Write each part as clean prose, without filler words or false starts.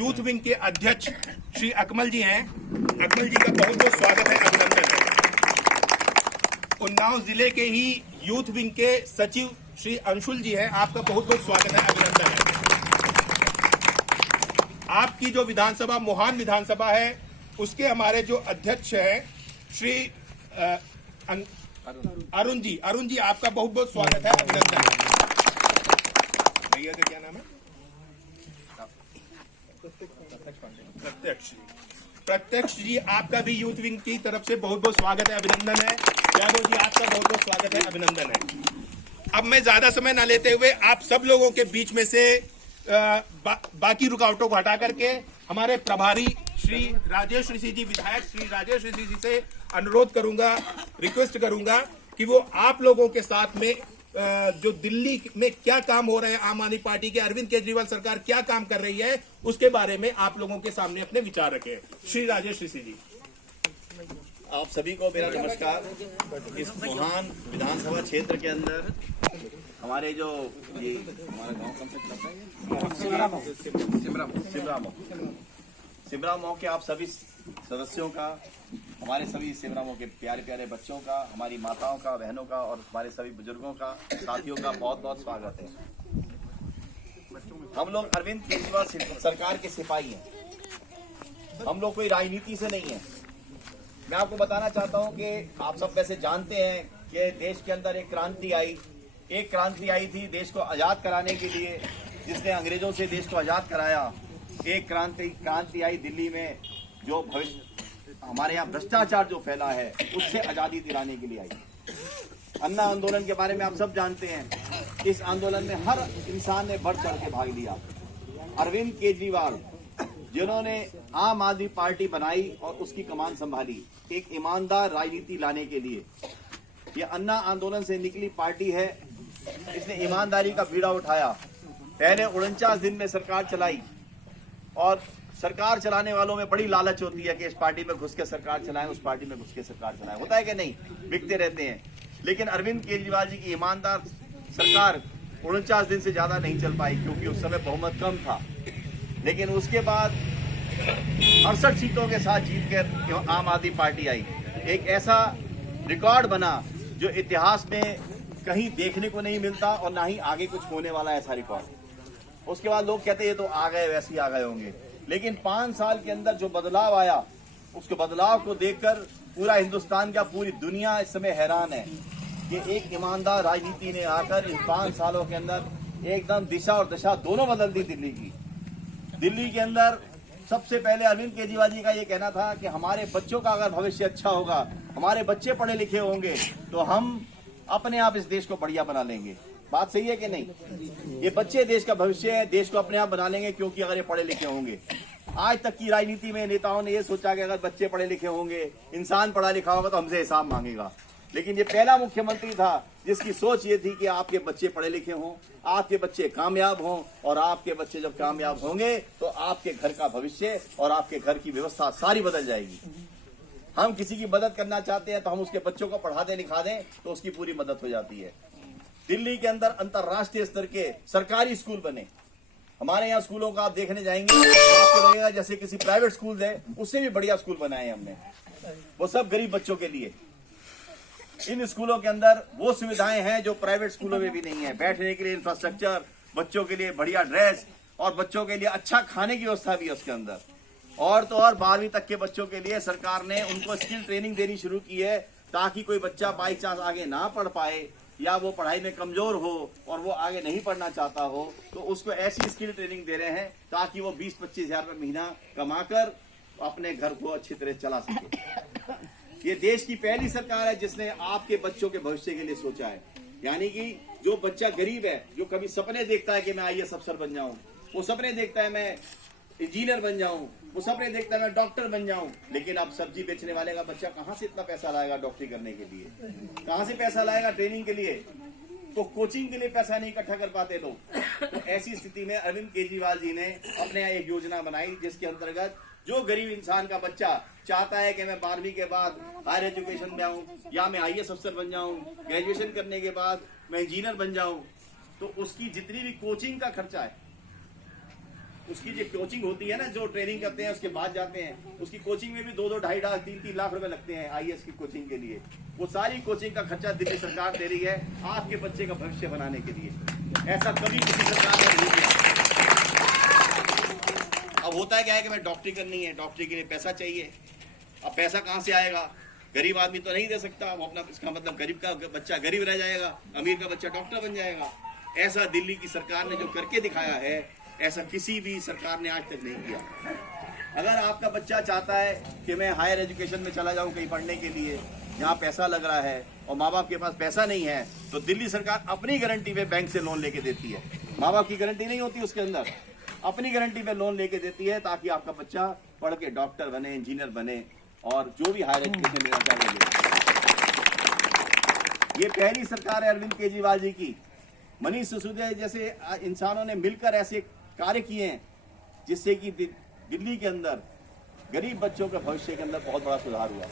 Youth wing के अध्यक्ष श्री अकमल जी हैं। अकमल जी का बहुत बहुत स्वागत है, अभिनंदन है। उन्नाव जिले के ही यूथ विंग के सचिव श्री अंशुल जी हैं, आपका बहुत बहुत स्वागत है, अभिनंदन है। आपकी जो विधानसभा मोहान विधानसभा है उसके हमारे जो अध्यक्ष हैं श्री अरुण जी आपका बहुत बहुत स्वागत है, अभिनंदन है। भैया का क्या नाम है? प्रत्यक्ष जी, आपका भी यूथ विंग की तरफ से बहुत बहुत स्वागत है, अभिनंदन है। यादव जी, आपका बहुत बहुत स्वागत है, अभिनंदन है। अब मैं ज्यादा समय ना लेते हुए आप सब लोगों के बीच में से बाकी रुकावटों को हटा करके हमारे प्रभारी श्री राजेश ऋषि जी, विधायक श्री राजेश ऋषि जी से अनुरोध करूंगा, रिक्वेस्ट करूंगा कि वो आप लोगों के साथ में जो दिल्ली में क्या काम हो रहे हैं, आम आदमी पार्टी के अरविंद केजरीवाल सरकार क्या काम कर रही है उसके बारे में आप लोगों के सामने अपने विचार रखें। श्री राजेश ऋषि जी। आप सभी को मेरा नमस्कार। इस मोहान विधानसभा क्षेत्र के अंदर हमारे जो ये हमारा गांव सिमरामऊ के आप सभी सदस्यों का, हमारे सभी सिमरामऊ के प्यारे प्यारे बच्चों का, हमारी माताओं का, बहनों का और हमारे सभी बुजुर्गों का, साथियों का बहुत बहुत स्वागत है। हम लोग अरविंद केजरीवाल सरकार के सिपाही हैं। हम लोग कोई राजनीति से नहीं है। मैं आपको बताना चाहता हूं कि आप सब वैसे जानते हैं कि देश के अंदर एक क्रांति आई थी देश को आजाद कराने के लिए, जिसने अंग्रेजों से देश को आजाद कराया। एक क्रांति आई दिल्ली में, जो भविष्य हमारे यहाँ भ्रष्टाचार जो फैला है उससे आजादी दिलाने के लिए आई। अन्ना आंदोलन के बारे में आप सब जानते हैं। इस आंदोलन में हर इंसान ने बढ़ चढ़ के भाग लिया। अरविंद केजरीवाल जिन्होंने आम आदमी पार्टी बनाई और उसकी कमान संभाली एक ईमानदार राजनीति लाने के लिए, ये अन्ना आंदोलन से निकली पार्टी है। इसने ईमानदारी का बीड़ा उठाया। पहले 49 दिन में सरकार चलाई और सरकार चलाने वालों में बड़ी लालच होती है कि इस पार्टी में घुस के सरकार चलाएं, उस पार्टी में घुस के सरकार चलाएं। होता है कि नहीं? बिकते रहते हैं। लेकिन अरविंद केजरीवाल जी की ईमानदार सरकार 49 दिन से ज्यादा नहीं चल पाई, क्योंकि उस समय बहुमत कम था। लेकिन उसके बाद 68 सीटों के साथ जीत कर आम आदमी पार्टी आई। एक ऐसा रिकॉर्ड बना जो इतिहास में कहीं देखने को नहीं मिलता और ना ही आगे कुछ होने वाला ऐसा रिकॉर्ड। उसके बाद लोग कहते हैं ये तो आ गए, वैसे ही आ गए होंगे। लेकिन 5 साल के अंदर जो बदलाव आया, उसके बदलाव को देखकर पूरा हिंदुस्तान का, पूरी दुनिया इस समय हैरान है कि एक ईमानदार राजनीति ने आकर इन 5 सालों के अंदर एकदम दिशा और दशा दोनों बदल दी दिल्ली की। दिल्ली के अंदर सबसे पहले अरविंद केजरीवाल जी का ये कहना था कि हमारे बच्चों का अगर भविष्य अच्छा होगा, हमारे बच्चे पढ़े लिखे होंगे, तो हम अपने आप इस देश को बढ़िया बना लेंगे। बात सही है कि नहीं? ये बच्चे देश का भविष्य है, देश को अपने आप बना लेंगे, क्योंकि अगर ये पढ़े लिखे होंगे। आज तक की राजनीति में नेताओं ने ये सोचा कि अगर बच्चे पढ़े लिखे होंगे, इंसान पढ़ा लिखा होगा तो हमसे हिसाब मांगेगा। लेकिन ये पहला मुख्यमंत्री था जिसकी सोच ये थी कि आपके बच्चे पढ़े लिखे हों, आपके बच्चे कामयाब हों, और आपके बच्चे जब कामयाब होंगे तो आपके घर का भविष्य और आपके घर की व्यवस्था सारी बदल जाएगी। हम किसी की मदद करना चाहते हैं तो हम उसके बच्चों को पढ़ा दें, लिखा दें तो उसकी पूरी मदद हो जाती है। दिल्ली के अंदर अंतर्राष्ट्रीय स्तर के सरकारी स्कूल बने। हमारे यहाँ स्कूलों का आप देखने जाएंगे तो आपको लगेगा जैसे किसी प्राइवेट स्कूल है, उससे भी बढ़िया स्कूल बनाए हमने। वो सब गरीब बच्चों के लिए। इन स्कूलों के अंदर वो सुविधाएं हैं जो प्राइवेट स्कूलों में भी नहीं है। बैठने के लिए इंफ्रास्ट्रक्चर, बच्चों के लिए बढ़िया ड्रेस और बच्चों के लिए अच्छा खाने की व्यवस्था भी है उसके अंदर। और तो और 12वीं तक के बच्चों के लिए सरकार ने उनको स्किल ट्रेनिंग देनी शुरू की है, ताकि कोई बच्चा बाई चांस आगे ना पढ़ पाए या वो पढ़ाई में कमजोर हो और वो आगे नहीं पढ़ना चाहता हो, तो उसको ऐसी स्किल ट्रेनिंग दे रहे हैं ताकि वो 20-25 हजार रुपये महीना कमाकर अपने घर को अच्छी तरह चला सके। ये देश की पहली सरकार है जिसने आपके बच्चों के भविष्य के लिए सोचा है। यानी कि जो बच्चा गरीब है, जो कभी सपने देखता है कि मैं IAS अफसर बन जाऊं, वो सपने देखता है मैं इंजीनियर बन जाऊं, वो सपने देखता है मैं डॉक्टर बन जाऊं, लेकिन अब सब्जी बेचने वाले का बच्चा कहां से इतना पैसा लाएगा डॉक्टरी करने के लिए? कहां से पैसा लाएगा ट्रेनिंग के लिए? तो कोचिंग के लिए पैसा नहीं इकट्ठा कर पाते लोग। तो ऐसी स्थिति में अरविंद केजरीवाल जी ने अपने यहाँ एक योजना बनाई, जिसके अंतर्गत जो गरीब इंसान का बच्चा चाहता है कि मैं 12वीं के बाद हायर एजुकेशन में आऊं या मैं IAS अफसर बन जाऊं, ग्रेजुएशन करने के बाद मैं इंजीनियर बन जाऊं, तो उसकी जितनी भी कोचिंग का खर्चा है उसकी जो कोचिंग होती है ना, जो ट्रेनिंग करते हैं उसके बाद जाते हैं, उसकी कोचिंग में भी 2-2, 2.5, 3-3 लाख रुपए लगते हैं IAS की कोचिंग के लिए। वो सारी कोचिंग का खर्चा दिल्ली सरकार दे रही है आपके बच्चे का भविष्य बनाने के लिए। ऐसा कभी किसी सरकार ने नहीं किया। अब होता है क्या है कि मैं डॉक्टरी करनी है, डॉक्टरी के लिए पैसा चाहिए। अब पैसा कहाँ से आएगा? गरीब आदमी तो नहीं दे सकता, वो अपना, इसका मतलब गरीब का बच्चा गरीब रह जाएगा, अमीर का बच्चा डॉक्टर बन जाएगा। ऐसा दिल्ली की सरकार ने जो करके दिखाया है, ऐसा किसी भी सरकार ने आज तक नहीं किया। अगर आपका बच्चा चाहता है कि मैं हायर एजुकेशन में चला जाऊं कहीं पढ़ने के लिए, जहां पैसा लग रहा है और माँ बाप के पास पैसा नहीं है, तो दिल्ली सरकार अपनी गारंटी पे बैंक से लोन लेके देती है। माँ बाप की गारंटी नहीं होती उसके अंदर, अपनी गारंटी पे लोन लेके देती है ताकि आपका बच्चा पढ़ के डॉक्टर बने, इंजीनियर बने और जो भी हायर एजुकेशन लेना चाहिए। ये पहली सरकार है अरविंद केजरीवाल जी की। मनीष सिसोदिया जैसे इंसानों ने मिलकर ऐसे कार्य किए हैं जिससे कि दिल्ली के अंदर गरीब बच्चों के भविष्य के अंदर बहुत बड़ा सुधार हुआ।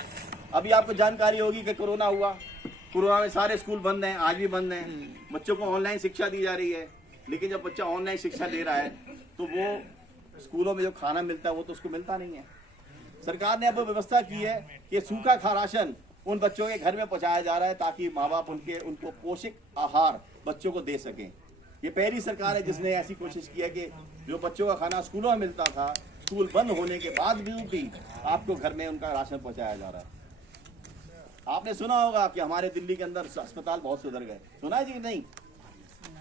अभी आपको जानकारी होगी कि कोरोना हुआ, कोरोना में सारे स्कूल बंद हैं, आज भी बंद हैं, बच्चों को ऑनलाइन शिक्षा दी जा रही है। लेकिन जब बच्चा ऑनलाइन शिक्षा ले रहा है तो वो स्कूलों में जो खाना मिलता है वो तो उसको मिलता नहीं है। सरकार ने अब व्यवस्था की है कि सूखा राशन उन बच्चों के घर में पहुंचाया जा रहा है ताकि माँ बाप उनको पौष्टिक आहार बच्चों को दे सकें। ये पहली सरकार है जिसने ऐसी कोशिश की है कि जो बच्चों का खाना स्कूलों में मिलता था, स्कूल बंद होने के बाद भी आपको घर में उनका राशन पहुंचाया जा रहा है। आपने सुना होगा कि हमारे दिल्ली के अंदर अस्पताल बहुत सुधर गए, सुना है जी? नहीं,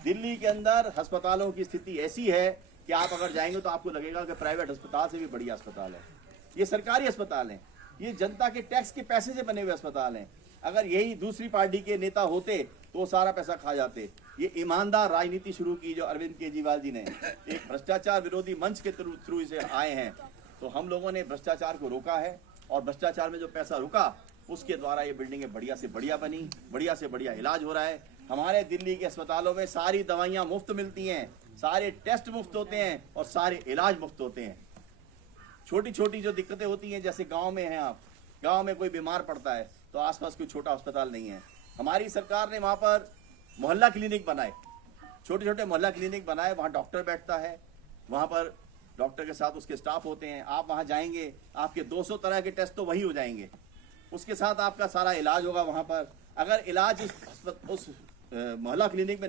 दिल्ली के अंदर अस्पतालों की स्थिति ऐसी है कि आप अगर जाएंगे तो आपको लगेगा कि प्राइवेट अस्पताल से भी बढ़िया अस्पताल है। ये सरकारी अस्पताल हैं, ये जनता के टैक्स के पैसे से बने हुए अस्पताल हैं। अगर यही दूसरी पार्टी के नेता होते तो सारा पैसा खा जाते। ये ईमानदार राजनीति शुरू की जो अरविंद केजरीवाल जी ने, एक भ्रष्टाचार विरोधी मंच के थ्रू इसे आए हैं, तो हम लोगों ने भ्रष्टाचार को रोका है और भ्रष्टाचार में जो पैसा रुका उसके द्वारा ये बिल्डिंगें बढ़िया से बढ़िया बनी, बढ़िया से बढ़िया इलाज हो रहा है। हमारे दिल्ली के अस्पतालों में सारी दवाइयाँ मुफ्त मिलती हैं, सारे टेस्ट मुफ्त होते हैं और सारे इलाज मुफ्त होते हैं। छोटी छोटी जो दिक्कतें होती हैं, जैसे गांव में हैं आप, गांव में कोई बीमार पड़ता है तो आसपास कोई छोटा अस्पताल नहीं है, हमारी सरकार ने वहां पर मोहल्ला क्लिनिक बनाए, छोटे छोटे मोहल्ला क्लिनिक बनाए, वहां डॉक्टर बैठता है, वहां पर डॉक्टर के साथ उसके स्टाफ होते हैं। आप वहां जाएंगे, आपके 200 तरह के टेस्ट तो वही हो जाएंगे, उसके साथ आपका सारा इलाज होगा वहां पर। अगर इलाज उस मोहल्ला क्लिनिक में